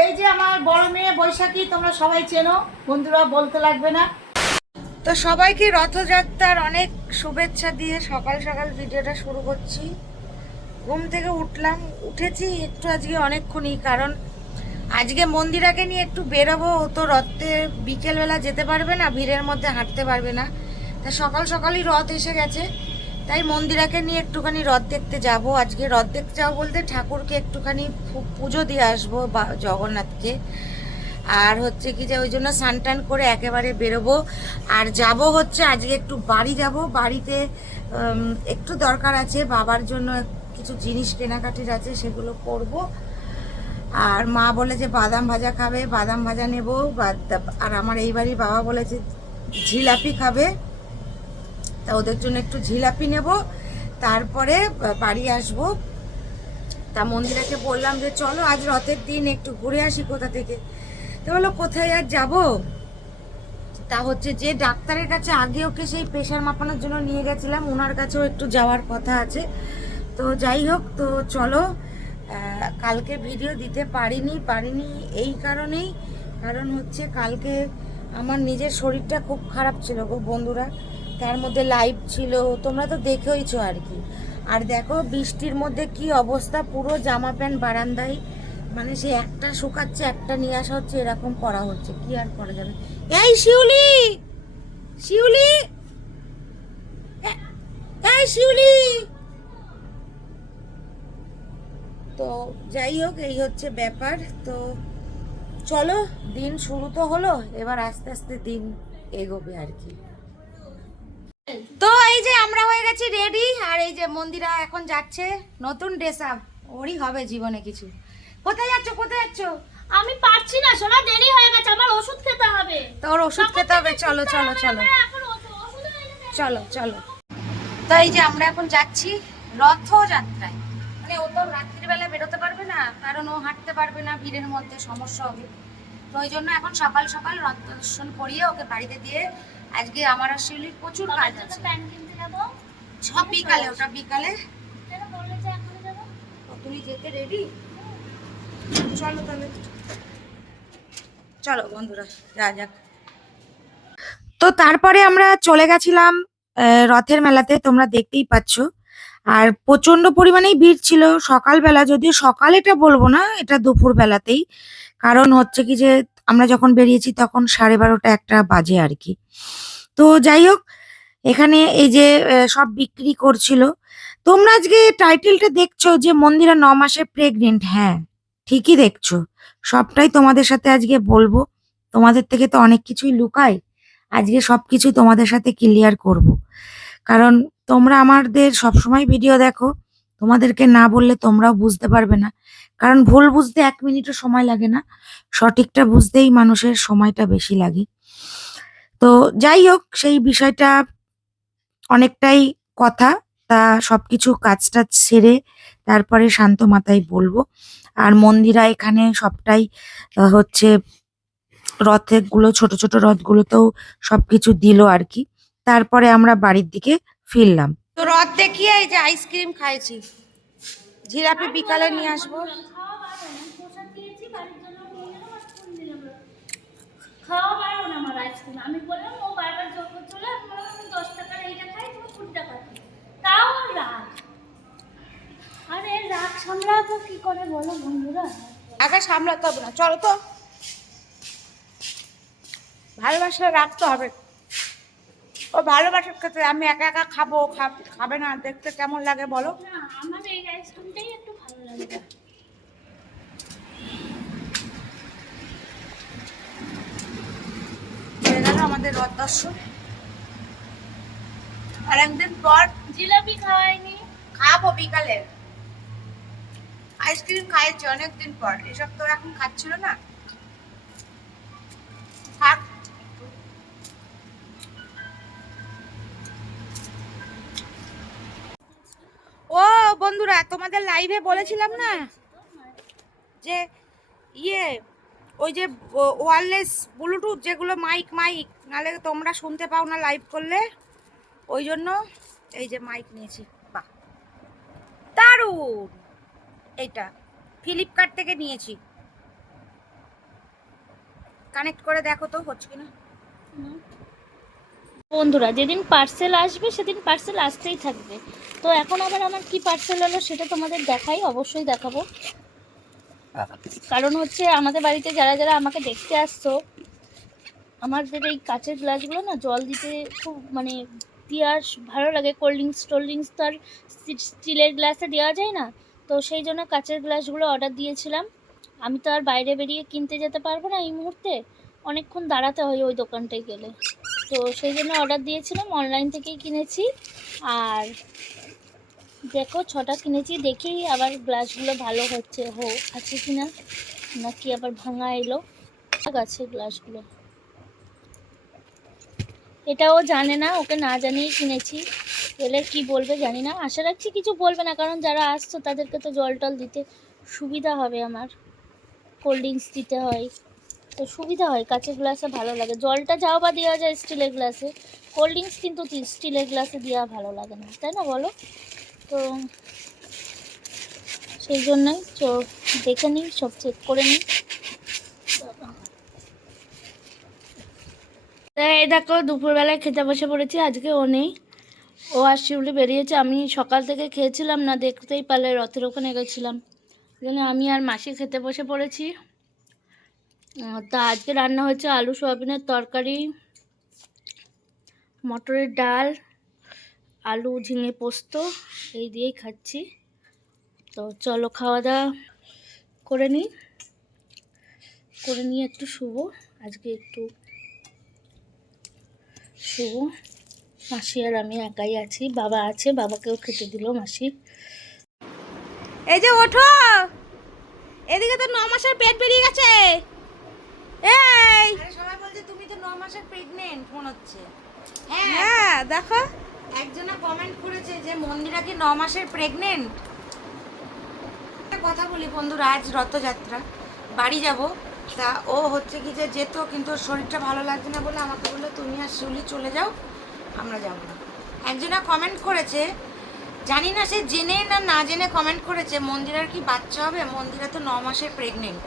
এই যে আমার বড় মেয়ে বৈশাখী, তোমরা সবাই চেনো। বন্ধুরা, বলতে লাগবে না। তো সবাইকে রথযাত্রার অনেক শুভেচ্ছা দিয়ে সকাল সকাল ভিডিওটা শুরু করছি। ঘুম থেকে উঠলাম, উঠেছি একটু আজকে অনেকক্ষণই, কারণ আজকে মন্দিরাকে নিয়ে একটু বেরোবো, ও তো রথে বিকেলবেলা যেতে পারবে না, ভিড়ের মধ্যে হাঁটতে পারবে না। তা সকাল সকালই রথ এসে গেছে। তাই মন্দিরাকে নিয়ে একটুখানি রথ দেখতে যাব। আজকে রথ দেখতে যাব বলতে ঠাকুরকে একটুখানি পুজো দিয়ে আসব জগন্নাথকে। আর হচ্ছে কি যে ওই জন্য স্নান টান করে একেবারে বেরোবো। আর যাব হচ্ছে আজকে একটু বাড়ি যাব। বাড়িতে একটু দরকার আছে, বাবার জন্য কিছু জিনিস কেনাকাটির আছে সেগুলো করব। আর মা বলে যে বাদাম ভাজা খাবে, বাদাম ভাজা নেব। আর আমার এই বাড়ির বাবা বলেছে জিলাপি খাবে। তা ওদের জন্য একটু জিলাপি নেব, তারপরে বাড়ি আসব। তা মন্দিরাকে বললাম যে, চলো, আজ রথের দিন, একটু ঘুরে আসি কোথা থেকে? তো বলল, কোথায় আর যাব? তা হচ্ছে যে, ডাক্তারের কাছে আগে ওকে সেই প্রেশার মাপানোর জন্য নিয়ে গেছিলাম, ওনার কাছেও একটু যাওয়ার কথা আছে। তো যাই হোক, তো চলো কালকে ভিডিও দিতে পারিনি পারিনি এই কারণেই। কারণ হচ্ছে, কালকে আমার নিজের শরীরটা খুব খারাপ ছিল গো বন্ধুরা। তার মধ্যে লাইভ ছিল, তোমরা তো দেখেইছো আর কি। আর দেখো বৃষ্টির মধ্যে কি অবস্থা, পুরো জামা প্যান্ট বারান্দায়। মানে সে একটা শুকাচ্ছে, একটা নিয়ে আসা হচ্ছে, এরকম করা হচ্ছে, কি আর করা যাবে? এই শিউলি! শিউলি! এই শিউলি! তো যাই হোক, এই হচ্ছে ব্যাপার। তো চলো, দিন শুরু তো হলো, এবার আস্তে আস্তে দিন এগোবে আর কি। তো এই যে আমরা হয়ে গেছি রেডি আর এই যে মন্দিরা এখন যাচ্ছে নতুন ড্রেস আপ ওরই হবে জীবনে কিছু। কোথায় যাচ্ছ কোথায় যাচ্ছ? আমি পারছি না সোনা দেরি হয়ে গেছে আমার ওষুধ খেতে হবে। তোর ওষুধ খেতে হবে চলো চলো চলো। চলো চলো। তো এই যে আমরা এখন যাচ্ছি রথযাত্রায়। মানে ও তো রাত্রিবেলা বেরোতে পারবে না কারণ ও হাঁটতে পারবে না ভিড়ের মধ্যে সমস্যা হবে। তো ওই জন্য এখন সকাল সকাল রথ দর্শন করিয়ে ওকে বাড়িতে দিয়ে আজকে আমার আসলে প্রচুর কাজ আছে। সব বিকালে ওটা বিকালে। তুমি যেতে রেডি চলো তাহলে। চলো বন্ধুরা যা যাক। তো তারপরে আমরা চলে গেছিলাম রথের মেলাতে তোমরা দেখতেই পাচ্ছ। আর প্রচণ্ড পরিমাণেই ভিড় ছিল সকালবেলা, যদিও সকাল এটা বলব না, এটা দুপুর বেলাতেই কারণ হচ্ছে কি যে, আমরা যখন বেরিয়েছি তখন সাড়ে বারোটা একটা বাজে আর কি। তো যাই হোক, এখানে এই যে সব বিক্রি করছিল। তোমরা আজকে টাইটেলটা দেখছ যে মন্দিরা ন মাসে প্রেগনেন্ট হ্যাঁ ঠিকই দেখছ। সবটাই তোমাদের সাথে আজকে বলব। তোমাদের থেকে তো অনেক কিছুই লুকাই আজকে সবকিছু তোমাদের সাথে ক্লিয়ার করব। কারণ তোমরা আমাদের সবসময় ভিডিও দেখো, তোমাদেরকে না বললে তোমরাও বুঝতে পারবে না। কারণ ভুল বুঝতে এক মিনিটও সময় লাগে না, সঠিকটা বুঝতেই মানুষের সময়টা বেশি লাগে। তো যাই হোক, সেই বিষয়টা অনেকটাই কথা, তা সবকিছু কাজটা সেরে তারপরে শান্ত মাথায় বলব। আর মন্দিরা এখানে সবটাই হচ্ছে রথেরগুলো, ছোট ছোট রথগুলোতেও সবকিছু দিল আর কি। তারপরে আমরা বাড়ির দিকে ফিরলাম। তো রথ দেখিয়ে এই যে আইসক্রিম খাইছি। জিলাপি বিকালে নিয়ে আসব। বন্ধুরা আগে সামলাতে হবে না, চলো তো। ভালোবাসা রাখতে হবে। ও ভালোবাসার ক্ষেত্রে আমি একা একা খাব খাবে না দেখতে কেমন লাগে বলো? আমার এই আইসক্রিমটাই একটু ভালো লাগে। আমাদের রথ দর্শন। আর একদিন পর জিলাপি খাওয়াইনি। খাব বিকালে। আইসক্রিম খাইছি অনেকদিন পর এসব তো এখন খাচ্ছিল না। বন্ধুরা, তোমাদের লাইভে বলেছিলাম না? যে ইয়ে ওই যে ওয়ারলেস ব্লুটুথ যেগুলো মাইক মাইক নালে তোমরা শুনতে পাও না লাইভ করলে। ওই জন্য এই যে মাইক নিয়েছি, বাহ। দারুণ! এইটা ফ্লিপকার্ট থেকে নিয়েছি। কানেক্ট করে দেখো তো, হচ্ছে কিনা? বন্ধুরা, যেদিন পার্সেল আসবে, সেদিন পার্সেল আসতেই থাকবে। তো এখন আবার আমার কি পার্সেল হলো সেটা তোমাদের দেখাই, অবশ্যই দেখাবো। কারণ হচ্ছে আমাদের বাড়িতে যারা যারা আমাকে দেখতে আসছো, আমাদের এই কাচের গ্লাসগুলো না জল দিতে খুব মানে পিয়াস ভালো লাগে। কোল্ড ড্রিঙ্কস টোল্ড ড্রিঙ্কস তো আর স্টিলের গ্লাসে দেওয়া যায় না। তো সেই জন্য কাচের গ্লাসগুলো অর্ডার দিয়েছিলাম। আমি তো আর বাইরে বেরিয়ে কিনতে যেতে পারব না এই মুহূর্তে। অনেকক্ষণ দাঁড়াতে হয় ওই দোকানটায় গেলে। তো সেই জন্য অর্ডার দিয়েছিলাম অনলাইন থেকেই কিনেছি। আর দেখো, ছটা কিনেছি, দেখি আবার গ্লাসগুলো ভালো হচ্ছে, হো, আছে কি না নাকি আবার ভাঙা এলো। ঠিক আছে গ্লাসগুলো এটাও জানে না, ওকে না জানিয়েই কিনেছি। এলে কি বলবে জানি না। আশা রাখছি কিছু বলবে না, কারণ যারা আসছো তাদেরকে তো জল টল দিতে সুবিধা হবে আমার। কোল্ড ড্রিঙ্কস দিতে হয়। তো সুবিধা হয়, কাঁচের গ্লাসে ভালো লাগে। জলটা যাও বা দেওয়া যায় স্টিলের গ্লাসে। কোল্ড ড্রিঙ্কস কিন্তু স্টিলের গ্লাসে দেওয়া ভালো লাগে না, তাই না বলো? তো সেই জন্যই তো দেখে নিই, সব চেক করে নিই। এই দেখো, দুপুরবেলায় খেতে বসে পড়েছি, আজকে ও নেই। ও আর শিউলি বেরিয়েছে। আমি সকাল থেকে খেয়েছিলাম না, দেখতেই পারলে রথের ওখানে গেছিলাম। আমি আর মাসি খেতে বসে পড়েছি। তা আজকে রান্না হয়েছে আলু, সয়াবিনের তরকারি, মটরের ডাল, আলু ঝিঙে পোস্ত, এই দিয়েই খাচ্ছি। তো চলো খাওয়া দাওয়া করে নিই। করে নিয়ে একটু শুভ আজকে একটু শুভ মাসি আর আমি একাই আছি। বাবা আছে, বাবাকেও খেতে দিল মাসি। এই যে ওঠো! এদিকে তো ন মাসের পেট বেরিয়ে গেছে। এই! সবাই বলছে তুমি তো ন মাসের প্রেগনেন্ট মনে হচ্ছে। হ্যাঁ। দেখো। একজনা কমেন্ট করেছে যে মন্দিরা কি ন মাসের প্রেগনেন্ট একটা কথা বলি বন্ধুরা আজ রথযাত্রা। বাড়ি যাব। তা ও হচ্ছে কি যে যেত কিন্তু শরীরটা ভালো লাগছে না বলে আমাকে বলল তুমি আর শিউলি চলে যাও আমরা যাব না। একজনা কমেন্ট করেছে জানি না সে জেনে না না জেনে কমেন্ট করেছে মন্দিরার কি বাচ্চা হবে? মন্দিরা তো ন মাসের প্রেগনেন্ট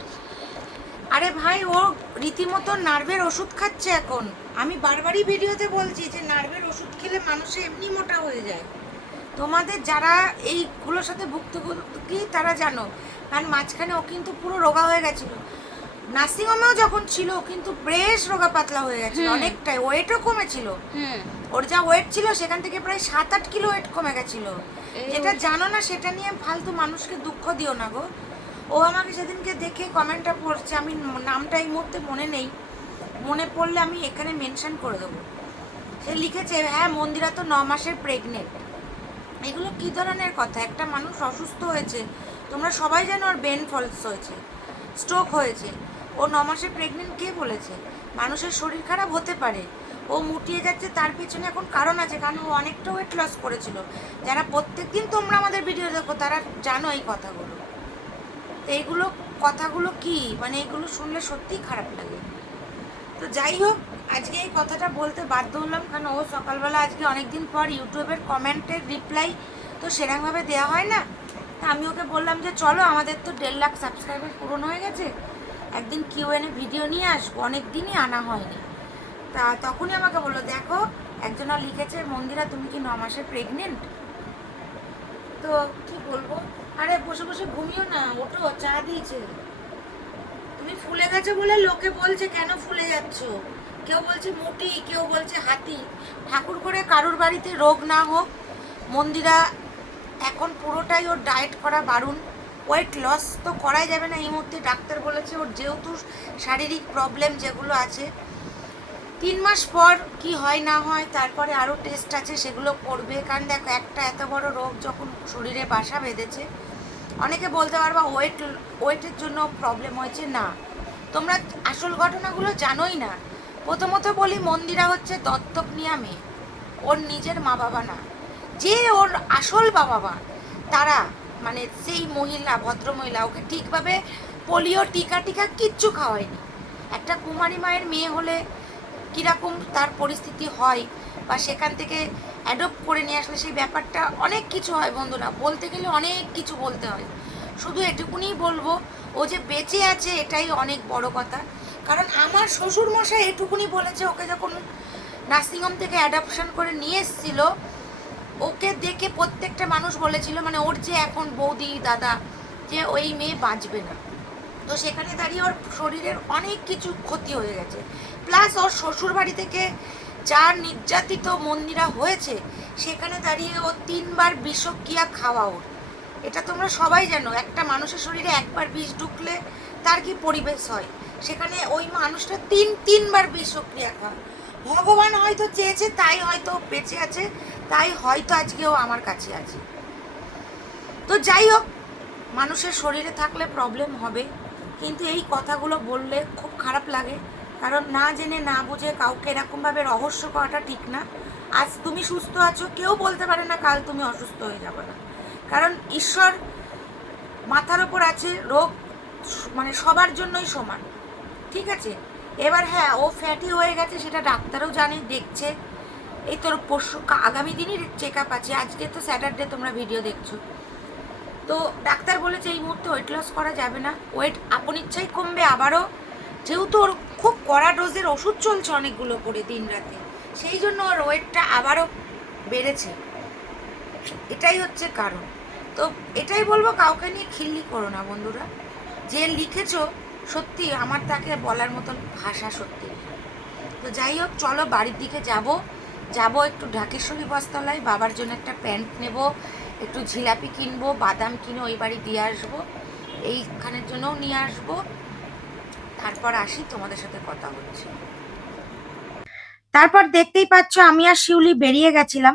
আরে ভাই ও রীতিমতো নার্ভের ওষুধ খাচ্ছে এখন। আমি বারবারই ভিডিওতে বলছি যে নার্ভের ওষুধ খেলে মানুষে এমনি মোটা হয়ে যায়। তোমাদের যারা এইগুলোর সাথে ভুক্তভোগী তারা জানো কারণ মাঝখানে ও কিন্তু পুরো রোগা হয়ে গেছিল। নার্সিংহোমেও যখন ছিল কিন্তু বেশ রোগা পাতলা হয়ে গেছিল অনেকটাই। ওয়েটও কমেছিল। ওর যা ওয়েট ছিল সেখান থেকে প্রায় সাত আট কিলো ওয়েট কমে গেছিল। যেটা জানো না সেটা নিয়ে ফালতু মানুষকে দুঃখ দিও না গো। ও আমাকে সেদিনকে দেখে কমেন্টটা পড়ছে, আমি নামটা এই মুহূর্তে মনে নেই। মনে পড়লে আমি এখানে মেনশন করে দেবো। সে লিখেছে হ্যাঁ মন্দিরা তো ন মাসের প্রেগনেন্ট এগুলো কি ধরনের কথা? একটা মানুষ অসুস্থ হয়েছে, তোমরা সবাই জানো ওর বেন ফলস হয়েছে স্ট্রোক হয়েছে। ও ন মাসে প্রেগনেন্ট কে বলেছে? মানুষের শরীর খারাপ হতে পারে। ও মুটিয়ে যাচ্ছে তার পিছনে এখন কারণ আছে, কারণ ও অনেকটা ওয়েট লস করেছিল। যারা প্রত্যেক দিন তোমরা আমাদের ভিডিও দেখো, তারা জানো এই কথাগুলো। তো এইগুলো কথাগুলো কি? মানে এগুলো শুনলে সত্যিই খারাপ লাগে। তো যাই হোক, আজকে এই কথাটা বলতে বাধ্য হলাম কারণ ও সকালবেলা আজকে অনেকদিন পর ইউটিউবের কমেন্টের রিপ্লাই তো সেরকমভাবে দেওয়া হয় না। তা আমি ওকে বললাম যে, চলো, আমাদের তো দেড় লাখ সাবস্ক্রাইবার পূরণ হয়ে গেছে। একদিন কিউ এনে ভিডিও নিয়ে আসব। অনেক দিনই আনা হয়নি। তা তখনই আমাকে বলল, দেখো, একজনা লিখেছে, মন্দিরা, তুমি কি ন মাসে প্রেগনেন্ট তো কি বলব? আরে বসে বসে ঘুমিও না, ওঠো, চা দিয়েছে। তুমি ফুলে গেছো বলে লোকে বলছে, কেন ফুলে যাচ্ছ? কেউ বলছে মুটি, কেউ বলছে হাতি। ঠাকুর করে কারুর বাড়িতে রোগ না হোক, মন্দিরা এখন পুরোটাই ওর ডায়েট করা বারণ। ওয়েট লস তো করাই যাবে না, এই মুহূর্তে ডাক্তার বলেছে ওর যেহেতু শারীরিক প্রবলেম যেগুলো আছে। তিন মাস পর কি হয় না হয়, তারপরে আরও টেস্ট আছে, সেগুলো করবে। কারণ দেখো, একটা এত বড় রোগ যখন শরীরে বাসা বেঁধেছে অনেকে বলতে পারবা ওয়েট ওয়েটের জন্য প্রবলেম হয়েছে। না। তোমরা আসল ঘটনাগুলো জানোই না। প্রথমত বলি, মন্দিরা হচ্ছে দত্তক নিয়া মেয়ে। ওর নিজের মা বাবা না। যে ওর আসল বাবা মা তারা মানে সেই মহিলা, ভদ্র মহিলা, ওকে ঠিকভাবে পোলিও টিকা টিকা কিচ্ছু খাওয়ায়নি। একটা কুমারী মায়ের মেয়ে হলে কীরকম তার পরিস্থিতি হয় বা সেখান থেকে অ্যাডপ্ট করে নিয়ে আসলে সেই ব্যাপারটা অনেক কিছু হয় বন্ধুরা। বলতে গেলে অনেক কিছু বলতে হয়। শুধু এটুকুনি বলব, ও যে বেঁচে আছে এটাই অনেক বড় কথা। কারণ আমার শ্বশুর মশাই এটুকুনি বলেছে, ওকে যখন নার্সিংহোম থেকে অ্যাডাপশন করে নিয়ে এসেছিল, ওকে দেখে প্রত্যেকটা মানুষ বলেছিল মানে ওর যে এখন বৌদি, দাদা, যে ওই মেয়ে বাঁচবে না। তো সেখানে দাঁড়িয়ে ওর শরীরের অনেক কিছু ক্ষতি হয়ে গেছে। প্লাস ওর শ্বশুর বাড়ি থেকে যা নির্যাতিত মন্দিরা হয়েছে, সেখানে দাঁড়িয়ে ও তিনবার বিষক্রিয়া খাওয়া ওর। এটা তোমরা সবাই জানো, একটা মানুষের শরীরে একবার বিষ ঢুকলে তার কি পরিবেশ হয়? সেখানে ওই মানুষটা তিন, তিনবার বিষক্রিয়া খাওয়া ভগবান হয়তো চেয়েছে, তাই হয়তো বেঁচে আছে, তাই হয়তো আজকেও আমার কাছে আছে। তো যাই হোক, মানুষের শরীরে থাকলে প্রবলেম হবে, কিন্তু এই কথাগুলো বললে খুব খারাপ লাগে। কারণ না জেনে, না বুঝে কাউকে এরকমভাবে রহস্য করাটা ঠিক না। আজ তুমি সুস্থ আছো, কেউ বলতে পারে না কাল তুমি অসুস্থ হয়ে যাবে না। কারণ ঈশ্বর মাথার ওপর আছে, রোগ মানে সবার জন্যই সমান। ঠিক আছে? এবার হ্যাঁ ও ফ্যাটি হয়ে গেছে, সেটা ডাক্তারও জানে, দেখছে। এই তোর পরশু আগামী দিনই চেক আপ আছে, আজকে তো স্যাটারডে তোমরা ভিডিও দেখছ। তো ডাক্তার বলেছে এই মুহূর্তে ওয়েট লস করা যাবে না। ওয়েট আপন ইচ্ছাই কমবে আবারও। যেহেতু ওর খুব কড়া ডোজের ওষুধ চলছে অনেকগুলো করে দিন রাতে, সেই জন্য ওর ওয়েটটা আবারও বেড়েছে। এটাই হচ্ছে কারণ। তো এটাই বলব, কাউকে নিয়ে খিল্লি করো না বন্ধুরা। যে লিখেছো, সত্যি আমার তাকে বলার মতন ভাষা সত্যি তো যাই হোক, চলো বাড়ির দিকে যাব। যাব একটু ঢাকেশ্বরী বস্তলায় বাবার জন্য একটা প্যান্ট নেব, একটু জিলাপি কিনবো, বাদাম কিনে ওই বাড়ি দিয়ে আসব। এইখানের জন্যও নিয়ে আসব। তারপর আসি তোমাদের সাথে কথা হচ্ছে। তারপর দেখতেই পাচ্ছ আমি আর শিউলি বেরিয়ে গেছিলাম।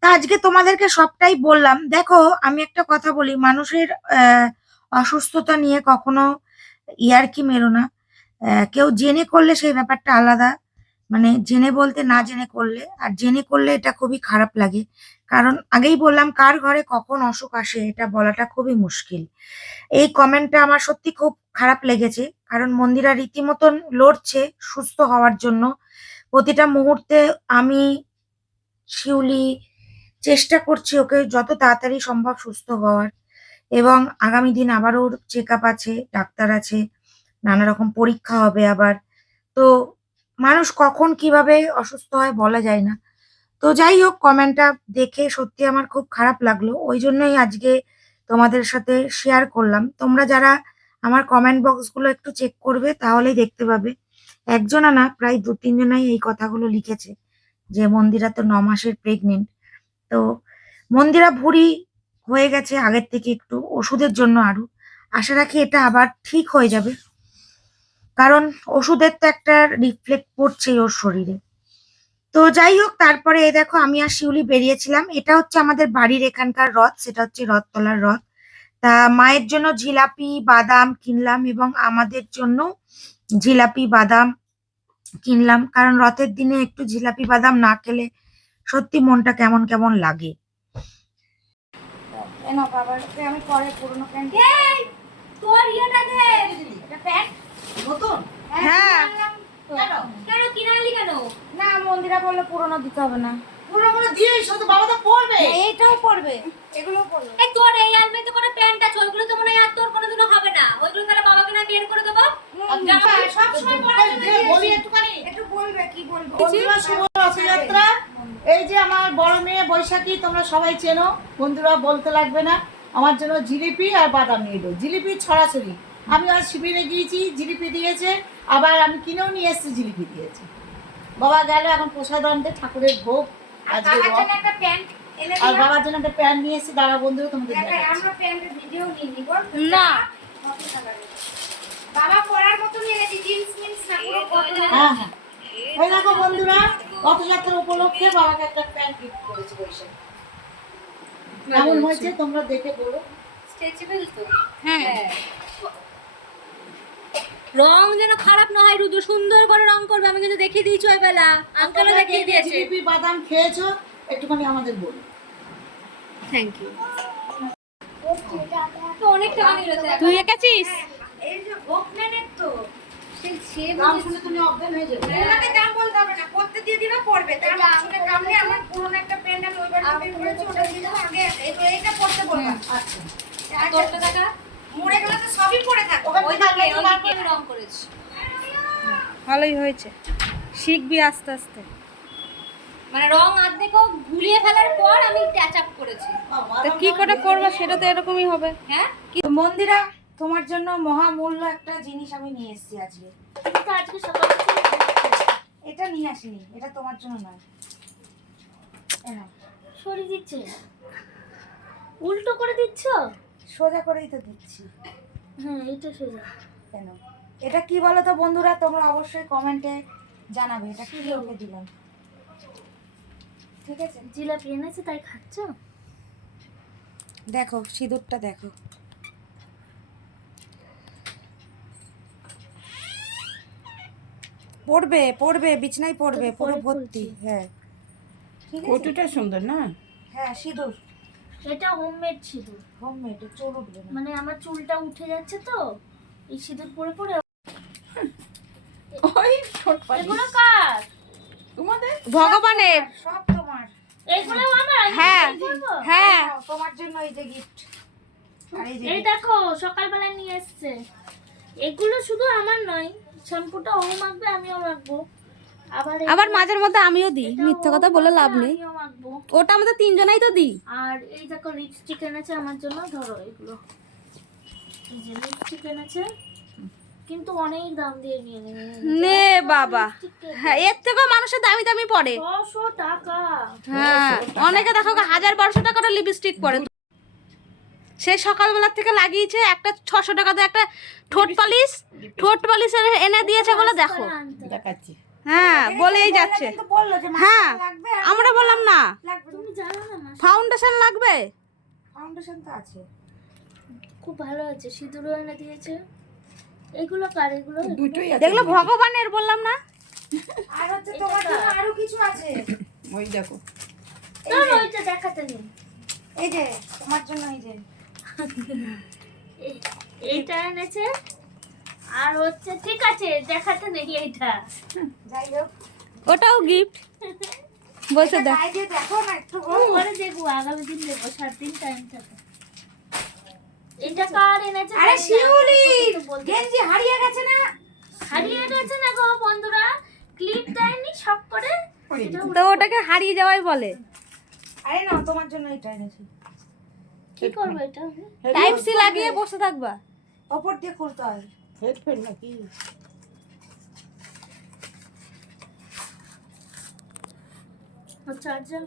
তা আজকে তোমাদেরকে সবটাই বললাম। দেখো, আমি একটা কথা বলি, মানুষের অসুস্থতা নিয়ে কখনো ইয়ারকি মেরো না। কেউ জেনে করলে সেই ব্যাপারটা আলাদা। মানে জেনে বলতে না জেনে করলে। আর জেনে করলে এটা খুবই খারাপ লাগে। কারণ আগেই বললাম, কার ঘরে কখন অসুখ আসে, এটা বলাটা খুবই মুশকিল। এই কমেন্টটা আমার সত্যি খুব খারাপ লেগেছে, কারণ মন্দিরা রীতিমতন লড়ছে সুস্থ হওয়ার জন্য। প্রতিটা মুহূর্তে আমি শিউলি চেষ্টা করছি ওকে যত তাড়াতাড়ি সম্ভব সুস্থ হওয়ার এবং আগামী দিন আবারও ওর চেক আপ আছে, ডাক্তার আছে, নানা রকম পরীক্ষা হবে আবার। তো মানুষ কখন কীভাবে অসুস্থ হয় বলা যায় না। তো যাই হোক কমেন্টটা দেখে সত্যি আমার খুব খারাপ লাগল। ওই জন্যই আজকে তোমাদের সাথে শেয়ার করলাম। তোমরা যারা আমার কমেন্ট বক্সগুলো একটু চেক করবে, তাহলেই দেখতে পাবে। একজনা না, প্রায় দু তিনজনাই এই কথাগুলো লিখেছে, যে মন্দিরা তো ন মাসের প্রেগনেন্ট তো মন্দিরা ভুঁড়ি হয়ে গেছে আগের থেকে একটু, ওষুধের জন্য আরও। আশা রাখি এটা আবার ঠিক হয়ে যাবে। কারণ ওষুধের তো একটা রিফ্লেক্ট পড়ছেই ওর শরীরে। তো যাই হোক, তারপরে এই দেখো, আমি আর শিউলি বেরিয়েছিলাম। এটা হচ্ছে আমাদের বাড়ির এখানকার রথ, সেটা হচ্ছে রথতলার রথ। তা মায়ের জন্য জিলাপি বাদাম কিনলাম এবং আমাদের জন্য জিলাপি বাদাম কিনলাম। কারণ রথের দিনে একটু জিলাপি বাদাম না খেলে সত্যি মনটা কেমন কেমন লাগে। বাবাকে আমি পরে পুরোনো প্যান্ট তোর ইয়েটা দে। এটা প্যান্ট? নতুন? হ্যাঁ। কেন? কেন? কিনালি কেন? না মন্দিরা বললে পুরোনো দিতে হবে না। পুরো পুরো দিয়েই শুধু বাবা তো পড়বে। এইটাও পড়বে। এগুলোও পড়বে। এই তোর এই আলমারিতে কোনো প্যান্ট আছে ওইগুলো তো মনে হয় আর তোর কোনোদিনও হবে না। ওইগুলো তাহলে বাবাকে না বের করে দেবো? সব সময় পরার জন্য বলি। একটুখানি। একটু বলবে কি বলব? বন্ধুরা শুভ রথযাত্রা। এই যে আমার বড় মেয়ে বৈশাখী তোমরা সবাই চেনো। বন্ধুরা বলতে লাগবে না। আমার জন্য জিলিপি আর বাদাম নিয়ে এলো। জিলিপি ছড়াছড়ি। আমি আজ শিবিরে গিয়েছি জিলিপি দিয়েছে। আবার আমি কিনেও নিয়ে এসেছি জিলিপি দিয়েছে। বাবা গেল এখন প্রসাদ আনতে ঠাকুরের ভোগ। আজকে একটা প্যান্ট আর বাবার জন্য একটা প্যান্ট নিয়ে এসেছি দাদা বন্ধু দেখাচ্ছি। আমরা প্যান্টের ভিডিও নিয়ে নিব। না। বাবা পরার মতো এনেছি জিন্স মিন্স না হ্যাঁ হ্যাঁ। ওই দেখো বন্ধুরা রথযাত্রা উপলক্ষে বাবাকে একটা প্যান্ট গিফট করেছি বৈশাখী কেমন হয়েছে তোমরা দেখে বলো। স্ট্রেচেবল তো। হ্যাঁ। রং যেন খারাপ না হয় রুদ্র সুন্দর করে রং করবে আমি কিন্তু দেখিয়ে দিয়েছি ওই বেলা। আঙ্কেলও দেখিয়ে দিয়েছে। জিলিপি বাদাম খেয়েছো একটুখানি আমাদের বলো থ্যাংক ইউ তো অনেক টাকা নিল তুই এঁকেছিস? এই যে ভোগনানের তো সে সে তুমি অজ্ঞান হয়ে যাবে। বলতে হবে না করতে দিয়ে দিলে পড়বে। দাম শুনে দাম আমার পুরনো একটা গেলে তো সবই পড়ে ওই থেকে দিকে ওই করে। রং করেছি। ভালোই হয়েছে। শিখবি আস্তে আস্তে। মানে রং আর্ধেকও গুলিয়ে ফেলার পর আমি ট্যাচ আপ করেছি। তো কি করে করব সেটা তো এরকমই হবে। হ্যাঁ? মন্দিরা তোমার জন্য মহামূল্য একটা জিনিস আমি নিয়ে এসেছি আজকে। আজকে সকাল থেকে এটা নিয়ে আসিনি এটা তোমার জন্য নয়। সরিয়ে দিচ্ছে। উল্টো করে দিচ্ছ? সোজা করেই তো দিচ্ছি। হ্যাঁ এটা সোজা। কেন? এটা কি বলো তো বন্ধুরা? তোমরা অবশ্যই কমেন্টে জানাবে এটা কি ওকে দিলাম ঠিক আছে? জিলাপি এনেছে তাই খাচ্ছ? দেখো সিঁদুরটা দেখো। পড়বে পড়বে বিছনায় পড়বে পুরো ভর্তি হ্যাঁ। কটুটা সুন্দর না? হ্যাঁ সিঁদুর। এটা হোমমেড সিঁদুর। হোমমেড চোর উঠবে না। মানে আমার চুলটা উঠে যাচ্ছে তো এই সিঁদুর পরে পরে ওই ছোট এগুলো কার? তোমাদের? ভগবানের। সব তোমার। এগুলো আমার আমি হ্যাঁ। হ্যাঁ। তোমার জন্য এই যে গিফট এই দেখো সকালবেলা নিয়ে এসছে। এগুলো শুধু আমার নয় শ্যাম্পুটা ও মাখবে আমিও মাখবো। আবার আবার মাঝের মধ্যে আমিও দিই। মিথ্যে কথা বলে লাভ নেই। ওটা আমাদের তিনজনাই তো দিই। আর এই দেখো লিপস্টিক এনেছে আমার জন্য ধরো এগুলো। এই যে লিপস্টিক এনেছে কিন্তু অনেক দাম দিয়ে নিয়ে নে বাবা। হ্যাঁ এর থেকেও মানুষের দামি দামি পড়ে। ছশো টাকা। হ্যাঁ অনেকে দেখো হাজার বারোশো টাকার লিপস্টিক পরে। সে সকালবেলা থেকে লাগিয়েছে একটা ছশো টাকাতে একটা ঠোঁট পালিশ। ঠোঁট পালিশ এনে দিয়েছে বলে দেখো। দেখাচ্ছি। হ্যাঁ বলেই যাচ্ছে। কিন্তু বলল যে হ্যাঁ আমরা বললাম না। লাগবে তুমি জানো না মা ফাউন্ডেশন লাগবে? ফাউন্ডেশন তো আছে। খুব ভালো আছে সিঁদুরও এনে দিয়েছে। এগুলো কার? এগুলো দুটোই আছে। দেখল ভগবানের বললাম না। আর হচ্ছে তোমার জন্য আরও কিছু আছে। ওই দেখো। না ওইটা দেখাতে নেই। এই যে তোমার জন্য এই যে। এই- এইটা এনেছে। আর হচ্ছে ঠিক আছে দেখাতে নেই এইটা যাই হোক ওটাও গিফট বলছে দেখ। না একটু পরে দেখব আগামী দিন দেখব সাত দিন টাইম থাকে। এটা কার এনেছে আরে শিউলি! গেঞ্জি হারিয়ে গেছে না? হারিয়ে গেছে না গো বন্ধুরা ক্লিপ দেয়নি সব করে। তো ওটাকে হারিয়ে যাওয়াই বলে। আরে না তোমার জন্য এটা এনেছি। কি করব এটা? টাইপ সি লাগিয়ে বসে থাকবা। ওপর দিয়ে খুলতে হয় হেডফোন নাকি ও চার্জার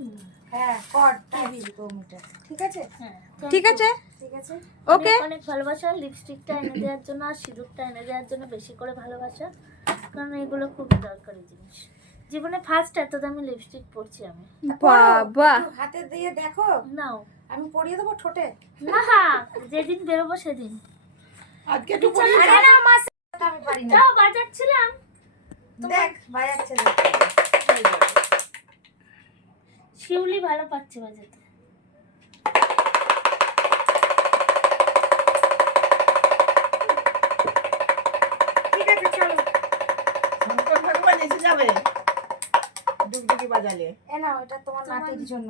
হ্যাঁ কর টিভি মিটার ঠিক আছে? হ্যাঁ। ঠিক আছে। ঠিক আছে? ওকে অনেক অনেক ভালোবাসা লিপস্টিকটা এনে দেওয়ার জন্য আর সিঁদুরটা এনে দেওয়ার জন্য বেশি করে ভালোবাসা। কারণ এগুলো খুবই দরকারি জিনিস। জীবনে ফার্স্ট এত দামি লিপস্টিক পরছি আমি। বাবা। হাতে দিয়ে দেখো। নাও। আমি পরিয়ে দেবো ঠোঁটে? না যেদিন বেরোবো সেদিন। আজকে একটু পরি আরে না আমি পারি না। তাও বাজাচ্ছিলাম। দেখ বাজাচ্ছে দেখ। শিউলি ভালো পাচ্ছে বাজাতে। ঠিক আছে চলো। শঙ্কর ভগবান এসে যাবে। ডুগডুগি বাজালে। এ নাও এটা তোমার নাতির জন্য।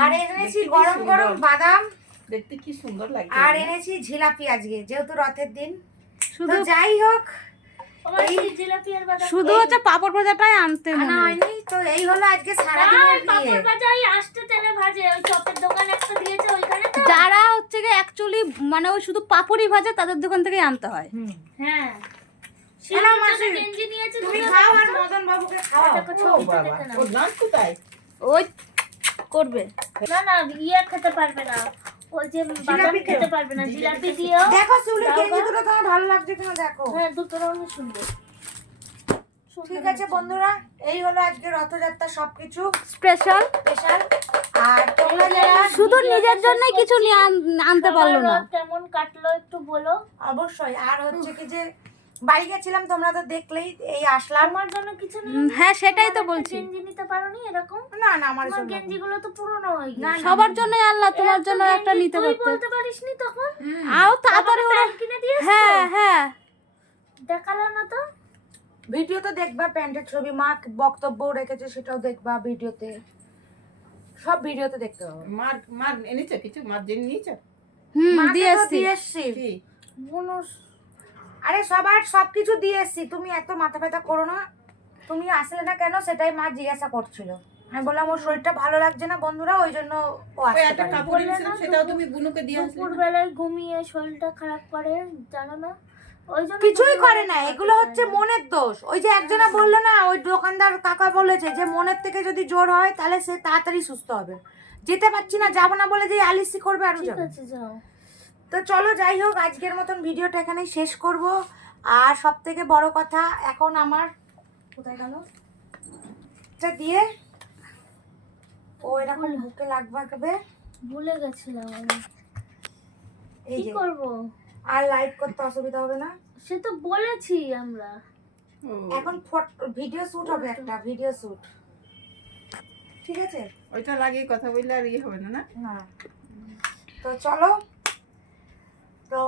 আর এনেছি গরম গরম বাদাম দেখতে কি সুন্দর লাগে আর এনেছি জিলাপি আজকে যেহেতু রথের দিন। শুধু যাই হোক শুধু হচ্ছে পাপড় ভাজাটাই আনতে হয়। হয়নি তো এই হলো আজকে সারাদিনের পাপড় ভাজা ওই আষ্টে তেলে ভাজে ওই চপের দোকান একটা দিয়েছে ওইখানে তো। যারা হচ্ছে গিয়ে অ্যাকচুয়ালি মানে ওই শুধু পাপড়ই ভাজে তাদের দোকান থেকেই আনতে হয়। হ্যাঁ। ওই করবে। না না ইয়ে খেতে পারবে না। ওই যে বাদাম খেতে পারবে না জিলাপি দিও। দেখো দুটো তোমার ভালো লাগছে কিনা দেখো। হ্যাঁ দুটো সুন্দর। ঠিক আছে বন্ধুরা এই হলো আজকে রথযাত্রা সবকিছু। স্পেশাল? স্পেশাল। আর তোমরা যারা শুধু নিজের জন্যই কিছু নিয়ে আনতে পারল না। কেমন কাটলো একটু বলো। অবশ্যই আর হচ্ছে কি যে বাড়ি গেছিলাম তোমরা তো দেখলেই এই আসলাম আমার জন্য কিছু নেই? হ্যাঁ সেটাই তো বলছি। গেঞ্জি নিতে পারোনি এরকম? না না আমার জন্য। গেঞ্জি গুলো তো পুরনো হয়ে না, গেছে সবার জন্যই আনলা তোমার জন্য একটা নিতে তুই পারতে। বলতে পারিসনি তখন? আও তাড়াতাড়ি ওরা কিনে দিয়েছ হ্যাঁ হ্যাঁ। দেখাল না তো? ভিডিওতে দেখবা প্যান্টের ছবি মা বক্তব্য রেখেছে সেটাও দেখবা ভিডিওতে। সব ভিডিওতে দেখতে হবে। মার মার এনেছো কিছু? মার জন্য নিয়েছো? হুম দিয়ে তো দিয়ে বুনুস আরে সবার সব কিছু দিয়ে এসছি। তুমি এত মাথা ব্যথা করো না। তুমি আসলে না কেন সেটাই মা জিজ্ঞাসা করছিল। আমি বললাম ওর শরীরটা ভালো লাগছে না বন্ধুরা ওই জন্য ও আসতে সেটাও তুমি বুনুকে দিয়ে আসলে। ঘুমিয়ে শরীরটা খারাপ করে জানো না? কিছুই করে না এগুলো হচ্ছে মনের দোষ। ওই যে একজনা বলল না ওই দোকানদার কাকা বলেছে যে মনের থেকে যদি জোর হয় তাহলে সে তাড়াতাড়ি সুস্থ হবে। যেতে পারছি না যাব না বলে যে আলিসি করবে আরও ঠিক যাবে। আছে যাও। তো চলো যাই হোক আজকের মতন ভিডিওটা এখানেই শেষ করব। আর সব থেকে বড় কথা এখন আমার কোথায় গেল? এটা দিয়ে ও এরকম বুকে লাগবে ভুলে গেছিলাম আমি। এই কি করব? আর লাইভ করতে অসুবিধা হবে না? সে তো বলেছি আমরা। এখন ভিডিও শুট হবে একটা ভিডিও শুট ঠিক আছে? ওইটা লাগিয়ে কথা বললে আর ইয়ে হবে না না? না তো চলো তো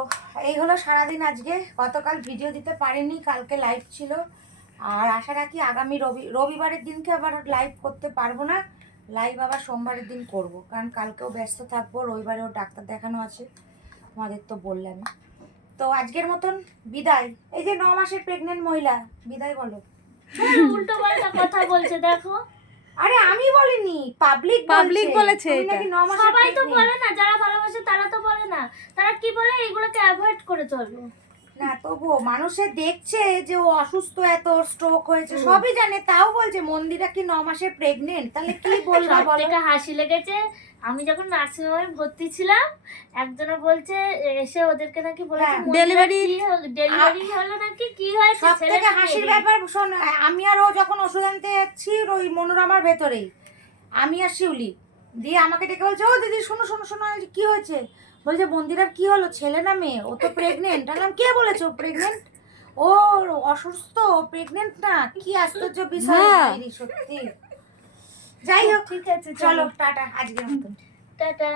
এই হলো সারাদিন আজকে। গতকাল ভিডিও দিতে পারিনি, কালকে লাইভ ছিল। আর আশা রাখি আগামী রবি, রবিবারের দিনকে আবার লাইভ করতে পারব না। লাইভ আবার সোমবারের দিন করব। কারণ কালকেও ব্যস্ত থাকব, রবিবারেও ডাক্তার দেখানো আছে। আমাদের তো বললেন তো আজকের মতন বিদায়। এই যে ন মাসের প্রেগনেন্ট মহিলা, বিদায় বলো। উল্টো কথা বলছে, দেখো। আরে আমি বলিনি পাবলিক পাবলিক বলেছে। সবাই তো বলে না যারা ভালোবাসে তারা তো বলে না। তারা কি বলে? এগুলোকে অ্যাভয়েড করে চলো না তবুও মানুষে দেখছে যে ও অসুস্থ এত স্ট্রোক হয়েছে সবই জানে তাও বলছে মন্দিরা কি ন মাসের প্রেগনেন্ট তাহলে কি বলব বলো? হাসি লেগেছে আমি যখন নার্সিং হোমে ভর্তি ছিলাম একজনে বলছে এসে ওদেরকে নাকি বলেছে হ্যাঁ, ডেলিভারি হলো নাকি কি হয়েছে সব ছেলে থেকে নাকি? হাসির ব্যাপার শোন আমি আর ও যখন ওষুধ আনতে যাচ্ছি ওই মনোরমার ভেতরেই আমি আর শিউলি দিয়ে আমাকে ডেকে বলছে ও দিদি শোনো শোনো শোনো কি হয়েছে? বলছে বন্দিরার কি হলো? ছেলে না মেয়ে? ও তো প্রেগনেন্ট বললাম কে বলেছে ও প্রেগনেন্ট ও অসুস্থ প্রেগনেন্ট না। কি আশ্চর্য বিষয়। সত্যি। যাই হোক ঠিক আছে চলো। টাটা আজকের মতন। টাটা।